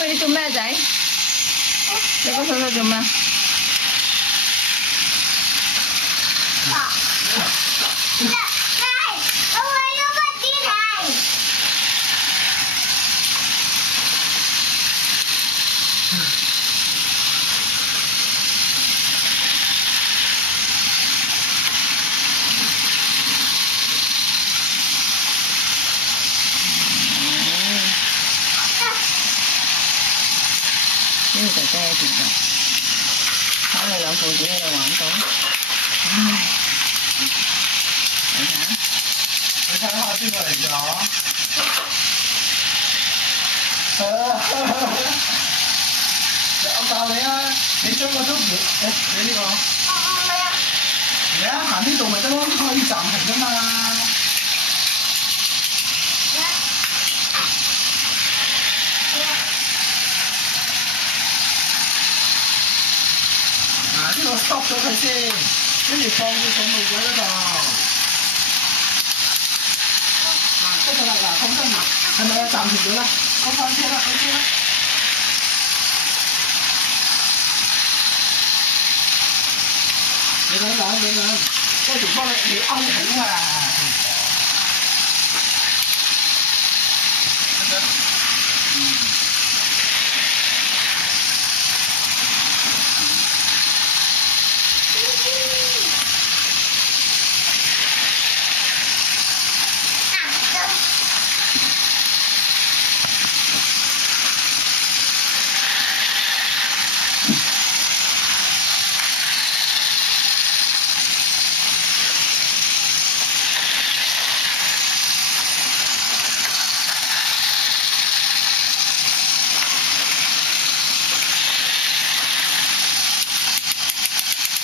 喂，你做咩仔？你個手手做咩？呢個姐姐其實睇你兩父子喺度玩到，唉，你睇下邊個嚟㗎？我教你啊，你將個鐘條，你呢個，嚟啊，行呢度咪得咯，可以暫停㗎嘛。呢個 stop 咗佢先，跟住放佢上路軌嗰度。得㗎啦，嗱，放心啦，係咪啊？暫停咗啦，我放車啦，OK啦。你等，多條幫你勾起啊！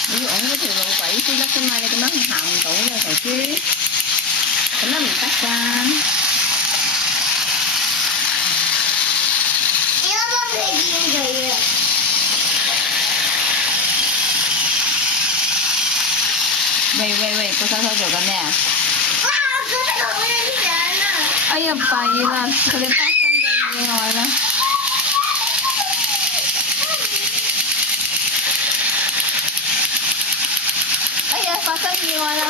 你要按嗰條路軌先得㗎嘛，你咁樣行唔到嘅頭豬，咁樣唔得㗎。你有冇睇見佢啊？喂，個手手做緊咩啊？哇！做得好驚人啊！哎呀，弊啦，佢哋發生咗意外啦！哎呀，發生意外啦！